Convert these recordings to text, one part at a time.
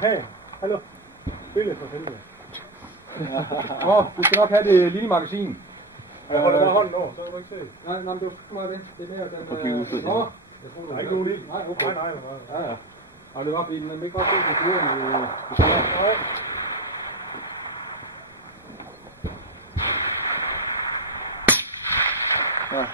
Hey, hallo. Billede for helvede. Du skal nok have det lille magasin. Jeg holder bare hånden over, så kan du ikke se det. Nej, men det var det. Det er mere den... Der er ikke nogen i. Nej, okay. Nej. Ja. Og det var fordi, den ikke godt se på turen i... Nej. Ja.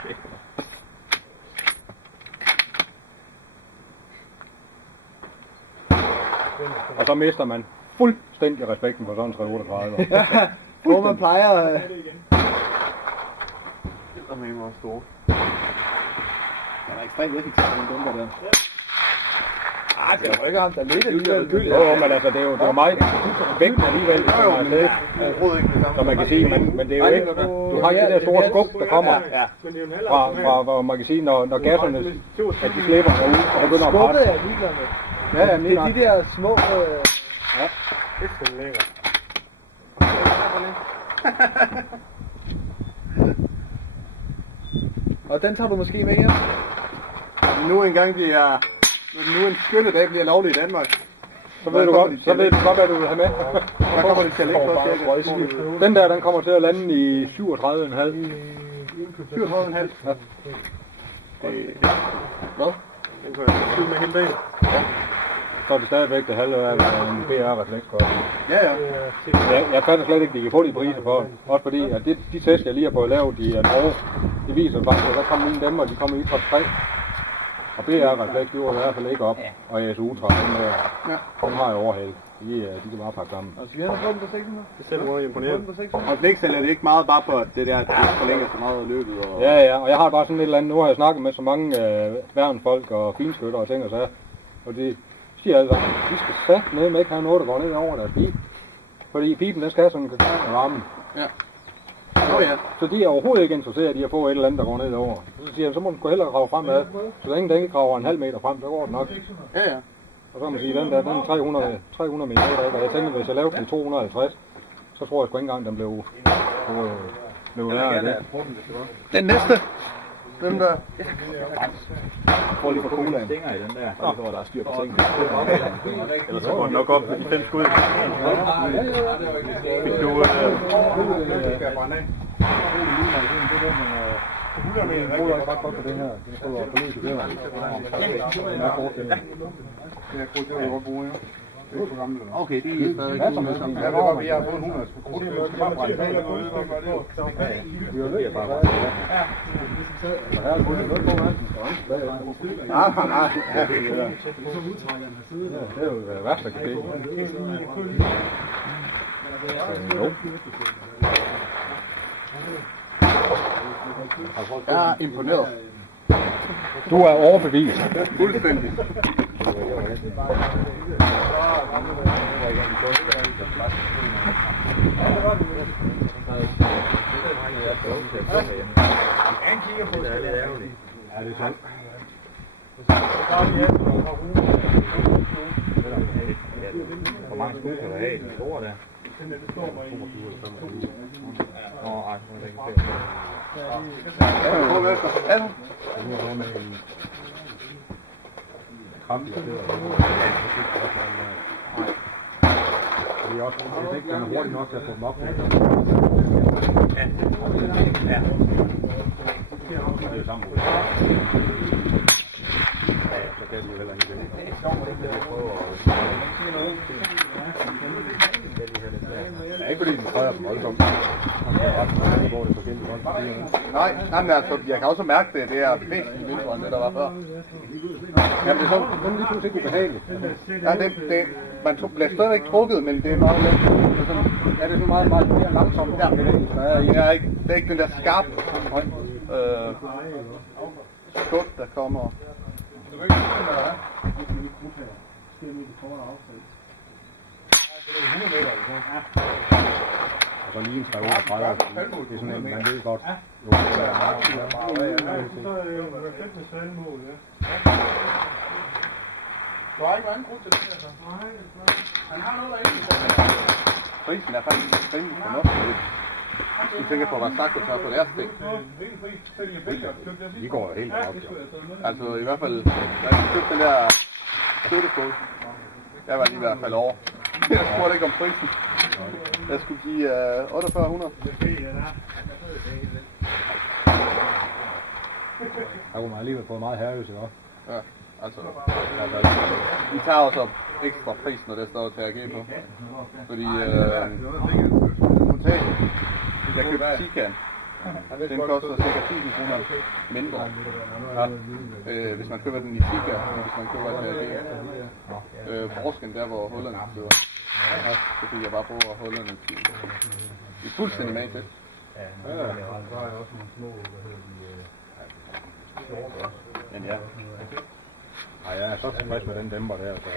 Og så mister man fuldstændig respekten for sådan en 338. Hvor man plejer... Det er meget store. Den er ekstremt effektiv, den dumper der. Ah, det er jo ikke ham, der ligger alligevel. Jo, men altså, det er jo meget vægten alligevel, så man kan sige, men det er jo ikke, du har ikke det der store skub, der kommer fra magasin, når gasserne, at de slipper derud og begynder at presse. Skubbet er ligeglad med. Ja, det er de der små... Ja. Det er sgu lækker. Og den tager du måske med hjem? Nu engang bliver... Nu en skønne dag bliver lovlig i Danmark. Så ved du godt, hvad du vil have med. Der kommer det til at ligge for den der, den kommer til at lande i 37,5. 37,5? Ja. Hvad? Den kan jeg skyde med hele dagen. Ja. Så er det stadigvæk det halve af en BR-refleks. Ja. Jeg fatter slet ikke, at de kan få de priser for. Også fordi, at de test, jeg lige har fået lavet i Norge, de viser faktisk, at der kommer mine dæmmer, de kommer i top 3. Og BR-refleks, de var i hvert fald ikke op. Og AS Ultra, dem har jeg overhældt. De kan bare pakke sammen. Altså, vi har fået den på 600. Det ser du imponerende. Og fleksel er det ikke meget bare på det der, at det forlænger så meget løbet. Og... Ja, og jeg har bare sådan et eller andet. Nu har jeg snakket med så mange værnsfolk og finskytter og ting og sager. Og de siger altså, at de skal satme ikke have noget, der går ned over deres pip. Fordi pipen, den skal have sådan en kakao varme. Ja. Så de er overhovedet ikke interesseret i at få et eller andet, der går ned over. Så siger jeg, så må du hellere grave fremad. Så længe den ikke graver en halv meter frem, så går det nok. Ja. Og så kan man sige, den er 300 meter, og jeg tænker, hvis jeg lavede den i 250, så tror jeg sgu ikke engang, den blev værre af det. Den næste. Den der. Prøv lige for colaen. Stinger i den der, så tror der er styr på tingene. Ellers så går den nok op i 5 skud. Fik du... Jeg bruger ret godt på det her. Det er for løs i det her. Den er kort, den her. Det er kort, det var godt bruge, ja. Okay, det er stadigvæk ja, det var vi har fået 100. Det skal bare brænde af. Vi har løbet bare. Ja. Og her er det noget på vandet. Nej. Det er jo det værste, der kan ske. Jeg er imponeret. Du er overbevist. Fuldstændig. Han kigger på det, det er ærgerligt. Ja, det er sandt. Hvor mange skud kan der have i den store der? Det står mig i... Ej, det er ikke fedt. Det er også ikke, den er hurtigt nok til at få dem op. Ja. Det er sammen. Så kan de jo heller ikke det. Ja, ikke fordi den træder dem voldsomt. Nej, men altså, jeg kan også mærke det, det er væsentligt mindre end det, der var før. Jamen, det er sådan lige pludselig ikke ubehageligt. Ja, man bliver stadigvæk trukket, men det er meget let. Ja, det er så meget mere langsomt. Ja, det er ikke den der skarpe skub, der kommer. Du kan ikke finde det, og så lige en 330. Det er sådan en, man ved godt. Du har ikke nogen anden grund til det, altså? Nej, han har noget, der ikke prisen er faktisk rimelig fornuftig. Du tænker på, hvad sagt du tager på deres ting. De går helt op. Altså i hvert fald, da jeg købte den der støttekode, Jeg var lige ved at falde over. Jeg spurgte ikke om prisen. Jeg skulle give 4800. Der kunne man alligevel få meget herres, ikke? Ja, altså. Vi tager også ekstra pris, når det står til at give på. Fordi jeg købte Tikan. Den koster ca. 1000 kroner mindre. Ja. Hvis man køber den i Sika, og hvis man køber den i forskellen der, hvor hullerne sidder. Ja, så fik jeg bare bruge hullerne i fuldstændig magisk. Men ja. Ej, jeg er så tilfreds med den dæmper der, så...